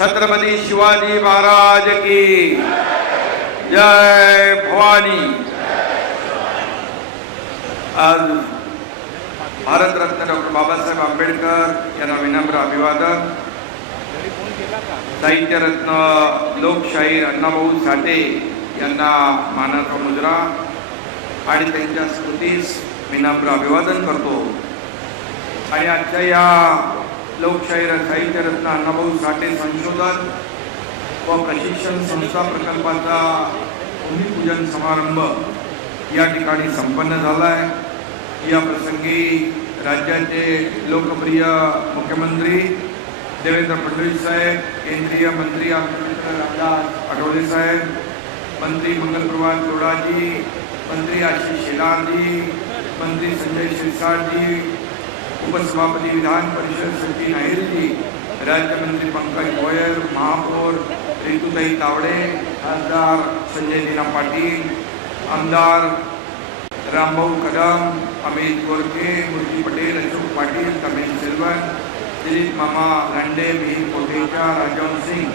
छत्रपती शिवाजी महाराज की जय भवानी। आज भारतरत्न डॉक्टर बाबासाहेब आंबेडकर यांना विनम्र अभिवादन। साहित्यरत्न लोकशाहीर अण्णाभाऊ साठे यांना मानाचा मुजरा आणि त्यांच्या स्मृतीस विनम्र अभिवादन करतो। आणि आजच्या या लोकशाहीर साहित्यरत्न अण्णाभाऊ साठे संशोधन व प्रशिक्षण संस्था प्रकल्पाचा भूमिपूजन समारंभ या ठिकाणी संपन्न झाला आहे। या प्रसंगी राज्याचे लोकप्रिय मुख्यमंत्री देवेंद्र फडणवीस साहेब, केंद्रीय मंत्री रामदास आठवले साहेब, मंत्री मंगलप्रभात तोडाजी, मंत्री आशिष शेलारजी, मंत्री संजय शिरसाटजी, उपसभापती विधान परिषद सचिन अहिरजी, राज्यमंत्री पंकज गोयल, महापौर ऋतुताई तावडे, खासदार संजय दीना पाटील, आमदार रामभाऊ कदम, अमित गोरखे, मूर्ती पटेल, अशोक पाटील, कमेल सेल्वन, दिलीप मामा लांडे, मिहिर कोटेचा, राजवंत सिंग,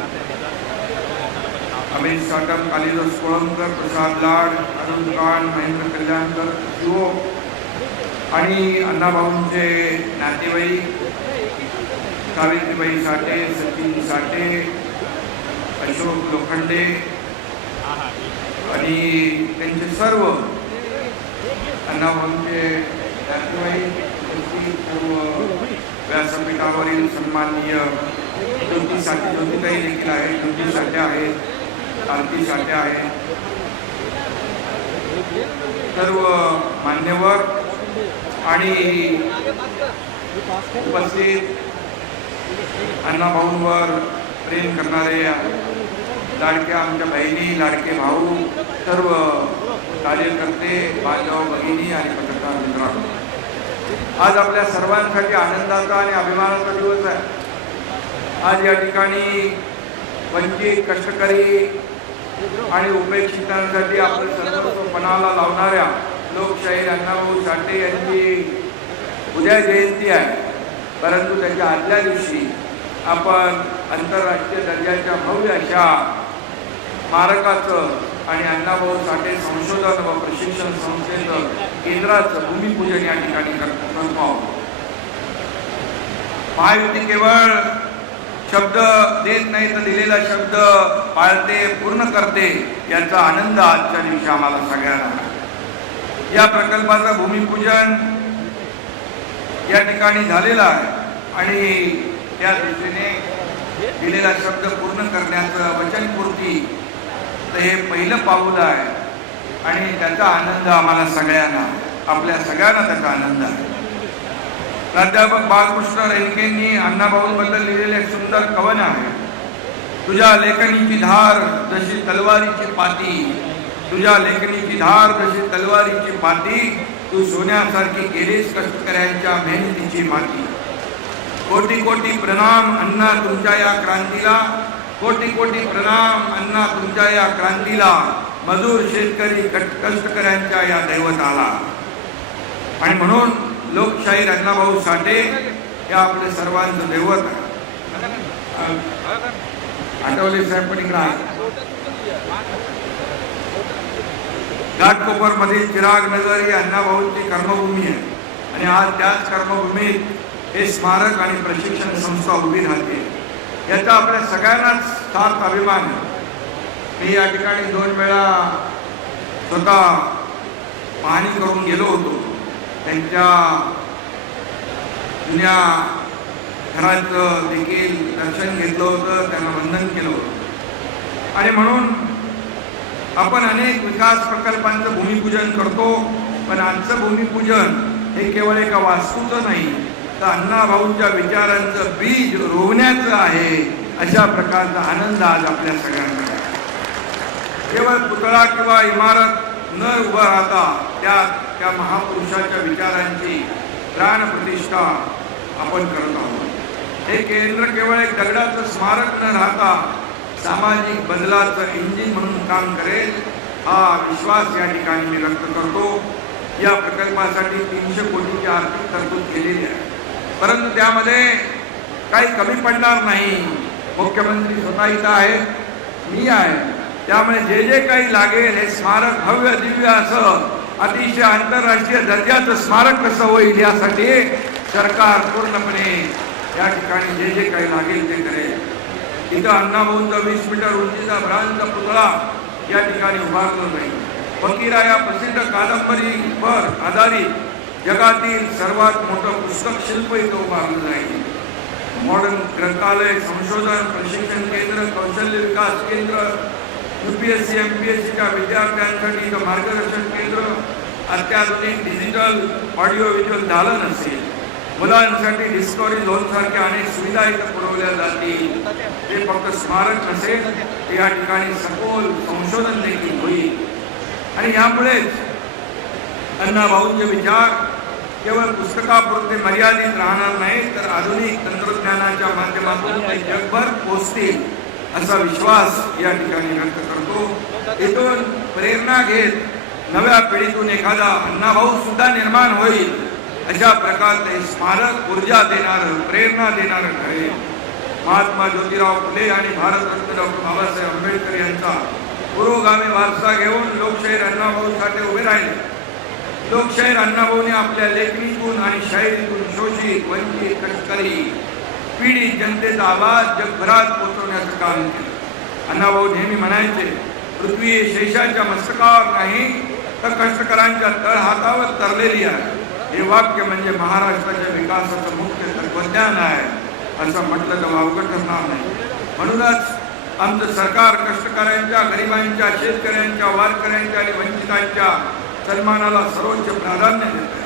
अमित साटम, कालिदास कोळंबकर, प्रसाद लाड, अरुण खान, महेंद्र कल्याणकर, शिवो आणि अण्णाभाऊंचे नातेवाईक सावित्रीबाई साठे, सचिन साठे, अशोक लोखंडे आणि त्यांचे सर्व अण्णाभाऊंचे नातेवाईक, सर्व व्यासपीठावरील सन्माननीय ज्योती साठे, ज्योतिताई देखील आहेत, ज्योती साठे आहेत, कांती साठे आहेत, सर्व मान्यवर आणि उपस्थित अण्णाभाऊंवर प्रेम करणारे लाडक्या आमच्या बहिणी, लाडके भाऊ, सर्व कार्यकर्ते, बांधव भगिनी आणि पत्रकार मित्रांनो, आज आपल्या सर्वांसाठी आनंदाचा आणि अभिमानाचा दिवस आहे। आज या ठिकाणी वंचित, कष्टकरी आणि उपेक्षितांसाठी आपण सर्वस्व पणाला लावणाऱ्या लोकशाहीर अण्णाभाऊ साठे यांची उद्या जयंती आहे। परंतु त्याच्या आदल्या दिवशी आपण आंतरराष्ट्रीय दर्जाच्या भव्य अशा स्मारकाचं आणि अण्णाभाऊ साठे संशोधन व प्रशिक्षण संस्थेचं केंद्राचं भूमिपूजन या ठिकाणी करतो आहोत। महायुती केवळ शब्द देत नाही तर दिलेला शब्द पाळते, पूर्ण करते, याचा आनंद आजच्या दिवशी आम्हाला सगळ्यांना आहे। या प्रकल्पाचं भूमिपूजन या ठिकाणी झालेलं आहे आणि त्या दृष्टीने दिलेला शब्द पूर्ण करण्याचं वचनपूर्ती तर हे पहिलं पाऊल आहे आणि त्याचा आनंद आम्हाला सगळ्यांना, आपल्या सगळ्यांना त्याचा आनंद आहे। प्राध्यापक बाळकृष्ण रेणकेंनी अण्णाभाऊंबद्दल लिहिलेले एक सुंदर कवन आहे। तुझ्या लेखणीची धार जशी तलवारीची पाती, तुझ्या लेखणीची धार जशी तलवारीची पाती, तू सोन्यासारखी केलीस कष्टकऱ्यांच्या मेहनतीची माती। कोटी कोटी प्रणाम अण्णा तुमच्या या क्रांतीला, कोटी कोटी प्रणाम अण्णा तुमच्या या क्रांतीला, मजूर शेतकरी कष्टकऱ्यांच्या या दैवताला। आणि म्हणून लोकशाहीर अण्णाभाऊ साठे हे आपले सर्वांचं दैवत आहे। आठवले साहेब पण इकडे आहे। घाटकोपर मधील चिराग नगर ही अण्णाभाऊंची कर्मभूमी आहे आणि आज त्याच कर्मभूमीत हे स्मारक आणि प्रशिक्षण संस्था उभी राहते, याचा आपल्या सगळ्यांनाच सार्थ अभिमान आहे। मी या ठिकाणी 2 वेळा स्वतः पाहणी करून गेलो होतो। त्यांच्या जुन्या घराचं देखील दर्शन घेतलं होतं, त्यांना वंदन केलं होतं। आणि म्हणून आपण अनेक विकास प्रकल्पांचं भूमिपूजन करतो, पण आजचं भूमिपूजन हे केवळ एका वास्तूचं नाही तर अण्णाभाऊंच्या विचारांचं बीज रोवण्याचं आहे। अशा प्रकारचा आनंद आज आपल्या सगळ्यांना आहे। केवळ पुतळा किंवा इमारत न उभं राहता त्या महापुरुषाच्या विचारांची प्राणप्रतिष्ठा आपण करत आहोत। हे केंद्र केवळ एक दगडाचं स्मारक न राहता सामाजिक बदलाचं इंजिन म्हणून काम करेल, हा विश्वास या ठिकाणी मी व्यक्त करतो। या प्रकल्पासाठी 300 कोटीची आर्थिक तरतूद केलेली आहे, परंतु त्यामध्ये काही कमी पडणार नाही। मुख्यमंत्री स्वतः इथं आहे, मी आहे. त्यामुळे जे जे काही लागेल हे स्मारक भव्य दिव्य असं अतिशय आंतरराष्ट्रीय दर्जाचं स्मारक कसं होईल यासाठी सरकार पूर्णपणे या ठिकाणी जे जे काही लागेल ते करेल. इथं अण्णाभाऊंचा 20 मीटर उंचीचा ब्रांजचा पुतळा या ठिकाणी उभारला जाईल. फकीरा या प्रसिद्ध कादंबरीवर आधारित जगातील सर्वात मोठं पुस्तक शिल्प इथं उभारलं जाईल. मॉडर्न ग्रंथालय, संशोधन प्रशिक्षण केंद्र, कौशल्य विकास केंद्र, UPSC MPSCच्या विद्यार्थ्यांसाठी इथं मार्गदर्शन केंद्र, अत्याधुनिक डिजिटल ऑडिओ व्हिज्युअल दालन असेल. मुलांसाठी डिस्कवरी झोन सारख्या अनेक सुविधा इथं पुरवल्या जातील. ते फक्त स्मारक नसेल, ते या ठिकाणी सखोल संशोधन देखील होईल. आणि यामुळेच अण्णाभाऊंचे विचार केवळ पुस्तकापुरते मर्यादित राहणार नाही, तर आधुनिक तंत्रज्ञानाच्या माध्यमातून ते जगभर पोहोचतील असा विश्वास या ठिकाणी व्यक्त करतो. इथून प्रेरणा घेत नव्या पिढीतून एखादा अण्णाभाऊ सुद्धा निर्माण होईल. अशा प्रकारचे स्मारक ऊर्जा देणारं, प्रेरणा देणारं ठरेल. महात्मा ज्योतिराव फुले आणि भारतरत्न डॉक्टर बाबासाहेब आंबेडकर यांचा पुरोगामी वारसा घेऊन लोकशाहीर अण्णाभाऊ साठे उभे राहिले. लोकशाहीर अण्णाभाऊने आपल्या लेखणीतून आणि शायरीतून शोषित, वंचित, कष्टकरी, पीडित जनतेचा आवाज जगभरात पोहोचवण्याचं काम केलं. अण्णाभाऊ नेहमी म्हणायचे, पृथ्वी शेषाच्या मस्तकावर नाही तर कष्टकरांच्या तळहातावर तरलेली आहे. हे वाक्य म्हणजे महाराष्ट्राच्या विकासाचं मुख्य तत्वज्ञान आहे असं म्हटलं तर वावगं ठरणार नाही. म्हणूनच आमचं सरकार कष्टकऱ्यांच्या, गरिबांच्या, शेतकऱ्यांच्या, वारकऱ्यांच्या आणि वंचितांच्या सन्मानाला सर्वोच्च प्राधान्य देत आहे.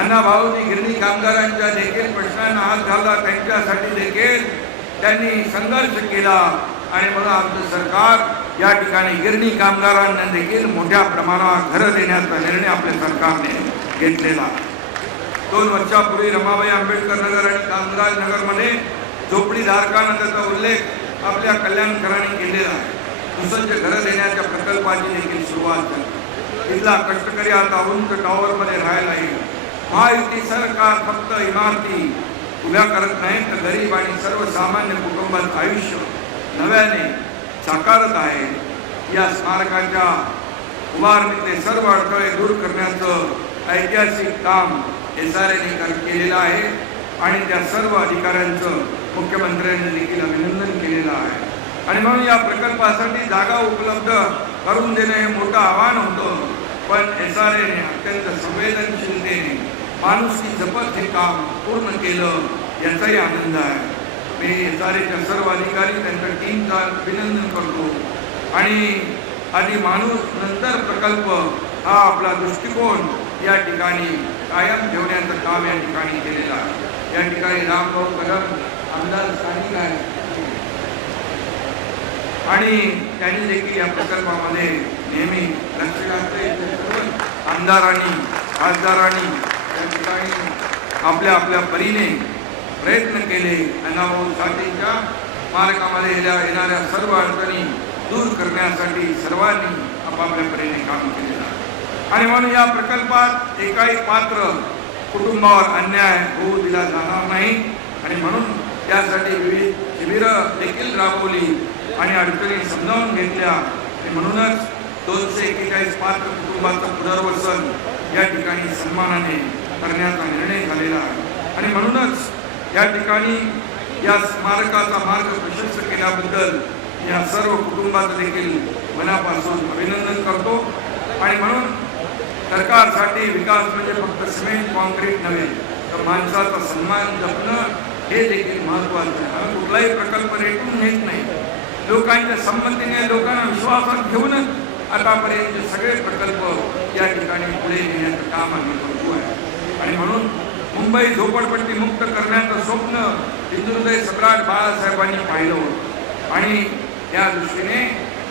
अण्णाभाऊंनी गिरणी कामगारांच्या देखील प्रश्नांना हात घालला, त्यांच्यासाठी देखील त्यांनी संघर्ष केला. आणि म्हणून आमचं सरकार या ठिकाणी गिरणी कामगारांना देखील मोठ्या प्रमाणावर घरं देण्याचा निर्णय आपल्या सरकारने घेतलेला. 2 वर्षापूर्वी रमाबाई आंबेडकर नगर आणि कामराज नगरमध्ये झोपडीधारकांना त्याचा उल्लेख आपल्या कल्याणकरांनी केलेला आहे. सुसज्ज घरं देण्याच्या प्रकल्पाची देखील सुरुवात झाली. तिथला कष्टकरी आता उंच टॉवरमध्ये राहायला येईल. महायुती सरकार फक्त इमारती उभ्या करत नाही, तर गरीब आणि सर्वसामान्य कुटुंबाचं आयुष्य नव्याने साकारत आहे. या स्मारकाच्या उभारणीतले सर्व अडथळे दूर करण्याचं ऐतिहासिक काम SRAने केलेलं आहे आणि त्या सर्व अधिकाऱ्यांचं मुख्यमंत्र्यांनी देखील अभिनंदन केलेलं आहे. आणि म्हणून या प्रकल्पासाठी जागा उपलब्ध करून देणे हे मोठं आव्हान होतं, पण SRAने अत्यंत संवेदनशीलतेने माणुसकी जपत हे काम पूर्ण केलं, याचाही आनंद आहे. मी SRAच्या सर्व अधिकारी, त्यांच्या टीमचं अभिनंदन करतो. आणि आधी माणूस नंतर प्रकल्प हा आपला दृष्टिकोन या ठिकाणी कायम ठेवण्याचं काम या ठिकाणी केलेलं आहे. या ठिकाणी रामभाऊ कदम आमदार स्थानिक आहे आणि त्यांनी देखील या प्रकल्पामध्ये नेहमी लक्ष घातले. आमदारांनी, खासदारांनी या ठिकाणी आपल्या आपल्या परीने प्रयत्न केले. अण्णाभाऊ साठेंच्या स्मारकामध्ये येणाऱ्या सर्व अडचणी दूर करण्यासाठी सर्वांनी आपापल्या परीने काम केलेलं आहे. आणि म्हणून या प्रकल्पात एकाही पात्र कुटुंबावर अन्याय होऊ दिला जाणार नाही. आणि म्हणून त्यासाठी विविध शिबिरं देखील राबवली आणि अडचणी समजावून घेतल्या. आणि म्हणूनच 241 पात्र कुटुंबाचं पुनर्वसन या ठिकाणी सन्मानाने करण्याचा निर्णय झालेला आहे. आणि म्हणूनच या ठिकाणी या स्मारकाचा मार्ग प्रशस्त केल्याबद्दल या सर्व कुटुंबाचं देखील मनापासून अभिनंदन करतो. आणि म्हणून सरकारसाठी विकास म्हणजे फक्त सिमेंट कॉन्क्रीट नव्हे, तर माणसाचा सन्मान जपणं हे देखील महत्त्वाचं आहे. आम्ही कुठलाही प्रकल्प रेटून घेत नाही. लोकांच्या संमतीने, लोकांना विश्वासात घेऊनच आतापर्यंत सगळे प्रकल्प या ठिकाणी पुढे नेण्याचं काम आम्ही करतो आहे. आणि म्हणून मुंबई झोपडपट्टी मुक्त करण्याचं स्वप्न हिंदुहृदय सम्राट बाळासाहेबांनी पाहिलं होतं. आणि या दृष्टीने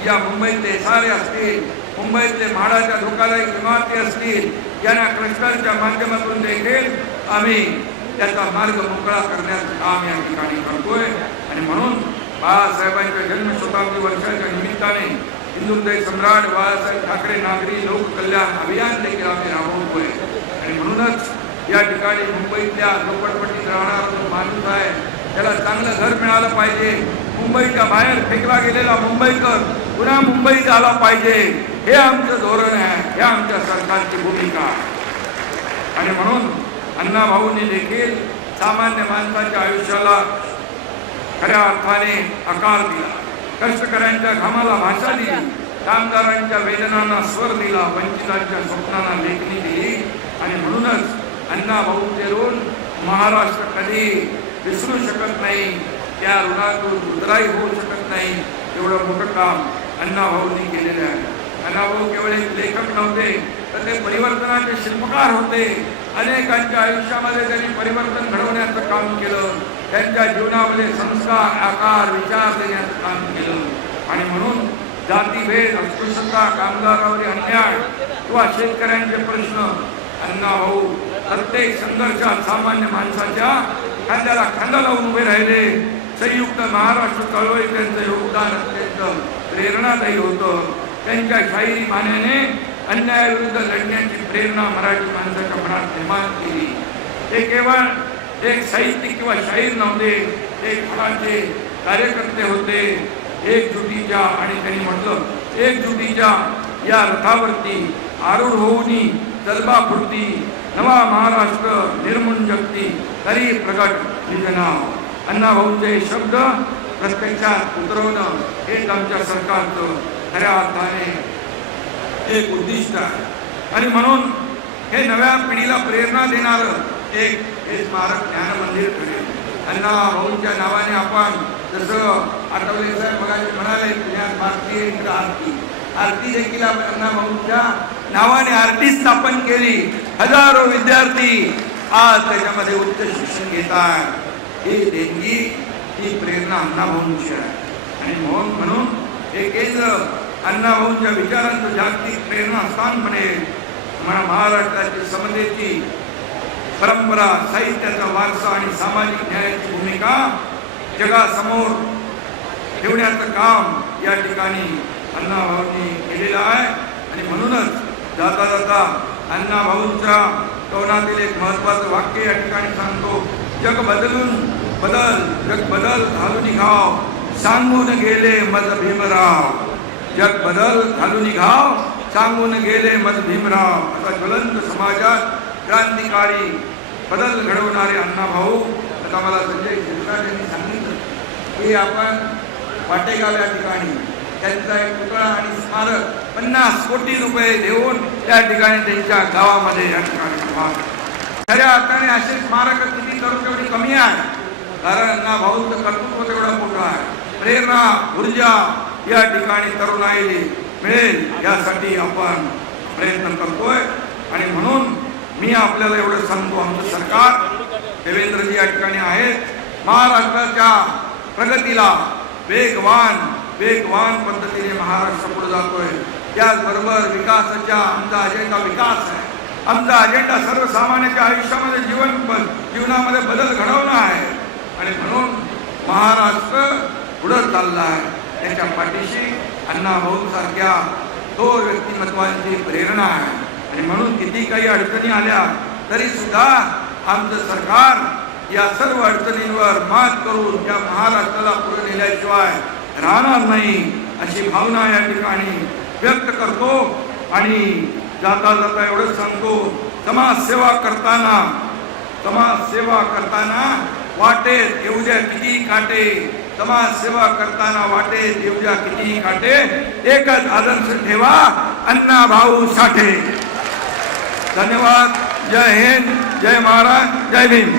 या मुंबईतले SRA असतील, मुंबईतले म्हाडाच्या धोकादायक इमारती असतील, यांना क्लस्टरच्या माध्यमातून देखील आम्ही त्याचा मार्ग मोकळा करण्याचं काम या ठिकाणी करतोय. आणि म्हणून बाळासाहेबांच्या जन्मशताब्दी वर्षाच्या निमित्ताने हिंदुहृदय सम्राट बाळासाहेब ठाकरे नागरी लोककल्याण अभियान देखील आम्ही राबवतोय. आणि म्हणूनच या ठिकाणी मुंबईतल्या झोपडपट्टीत राहणारा जो माणूस आहे त्याला चांगलं घर मिळालं पाहिजे, मुंबईच्या बाहेर फेकला गेलेला मुंबईकर पुन्हा मुंबईत आला पाहिजे, हे आमचं धोरण आहे, हे आमच्या सरकारची भूमिका. आणि म्हणून अण्णाभाऊंनी देखील सामान्य माणसाच्या आयुष्याला खऱ्या अर्थाने आकार दिला, कष्टकऱ्यांच्या घामाला भाषा दिली, कामगारांच्या वेदनांना स्वर दिला, वंचितांच्या स्वप्नांना लेखणी दिली. आणि म्हणूनच अण्णाभाऊंचे ऋण महाराष्ट्र कधी विसरू शकत नाही, त्या ऋणातून उतराई होऊ शकत नाही. एवढं मोठं काम अण्णाभाऊंनी केलेलं आहे. अण्णाभाऊ केवळ एक लेखक नव्हते, तर ते परिवर्तनाचे शिल्पकार होते. अनेकांच्या आयुष्यामध्ये त्यांनी परिवर्तन घडवण्याचं काम केलं, त्यांच्या जीवनामध्ये संस्कार, आकार, विचार देण्याचं काम केलं. आणि म्हणून जातीभेद, अस्पृश्यता, कामगारावरील अन्याय किंवा शेतकऱ्यांचे प्रश्न अण्णाभाऊ प्रत्येक संघर्षात सामान्य माणसाच्या खांद्याला खांदा लावून उभे राहिले. संयुक्त महाराष्ट्र चळवळीत त्यांचं योगदान अत्यंत प्रेरणादायी होतं. त्यांच्या शाहिरी मान्याने अन्यायाविरुद्ध लढण्याची प्रेरणा मराठी माणसाच्या मनात निर्माण केली. ते केवळ एक साहित्यिक किंवा शाहीर नव्हते, ते फळाचे कार्यकर्ते होते. एकजुटीच्या, आणि त्यांनी म्हटलं एकजुटीच्या या रथावरती आरूढ होऊनी जलबा फुटती, नवा महाराष्ट्र निर्मुंजक्ती तरी प्रगट निजनाव. अण्णाभाऊंचे शब्द प्रत्यक्षात उतरवणं हेच आमच्या सरकारचं खऱ्या अर्थाने एक उद्दिष्ट आहे. आणि म्हणून हे नव्या पिढीला प्रेरणा देणारं एक हे स्मारक ज्ञान मंदिर ठरेल. अण्णाभाऊंच्या नावाने आपण जसं आठवले साहेब मगाशी म्हणाले, पुण्यात भारतीय आरती देखील आपण अण्णाभाऊंच्या नावाने आरती स्थापन केली. हजारो विद्यार्थी आज त्याच्यामध्ये उच्च शिक्षण घेतात. ही देणगी, ही प्रेरणा अण्णाभाऊंची आहे. आणि म्हणून हे केंद्र अण्णाभाऊंच्या विचारांचं जागतिक प्रेरणास्थान बनेल. महाराष्ट्राची समतेची परंपरा, साहित्याचा वारसा आणि सामाजिक न्यायाची भूमिका जगासमोर ठेवण्याचं काम या ठिकाणी अण्णाभाऊंनी केलेलं आहे. आणि म्हणूनच जाता जाता अण्णाभाऊंच्या कवनातील एक महत्त्वाचं वाक्य या ठिकाणी सांगतो, जग बदल घालून घाव, सांगून गेले मज भीमराव. जग बदल घालून घाव, सांगून गेले मज भीमराव. आता ज्वलंत समाजात क्रांतिकारी बदल घडवणारे अण्णाभाऊ. आता मला संजय शिरसाट यांनी सांगितलं की आपण वाटेगाव या ठिकाणी त्यांचा एक पुतळा आणि स्मारक 50 कोटी रुपये देऊन त्या ठिकाणी त्यांच्या गावामध्ये या ठिकाणी खऱ्या अर्थाने असे स्मारक किती करू तेवढी कमी आहे, कारण अण्णाभाऊंचं कर्तृत्व तेवढं मोठं आहे. प्रेरणा, ऊर्जा या ठिकाणी तरुणाईला मिळेल यासाठी आपण प्रयत्न करतोय. आणि म्हणून मी आपल्याला एवढं सांगतो, आमचं सरकार देवेंद्रजी या ठिकाणी आहेत. महाराष्ट्राच्या प्रगतीला वेगवान पद्धतीने महाराष्ट्र पुढे जातोय. त्याचबरोबर विकासाच्या आमचा अजेंडा विकास आहे. आमचा अजेंडा सर्वसामान्यांच्या आयुष्यामध्ये जीवनामध्ये बदल घडवणं आहे. आणि म्हणून महाराष्ट्र पुढे चालला आहे. त्याच्या पाठीशी अण्णाभाऊंसारख्या थोर व्यक्तिमत्वांची प्रेरणा आहे. आणि म्हणून किती काही अडचणी आल्या तरी सुद्धा आमचं सरकार या सर्व अडचणींवर मात करून या महाराष्ट्राला पुढे नेल्याशिवाय राहणार नाही, अशी भावना या ठिकाणी व्यक्त करतो. आणि जाता जाता एवढंच सांगतो, समाजसेवा करताना वाटेत येऊ द्या किती काटे, समाजसेवा करताना वाटेत येऊ द्या किती काटे, एकच आदर्श ठेवा अण्णाभाऊ साठे. धन्यवाद. जय हिंद, जय महाराज, जय भीम.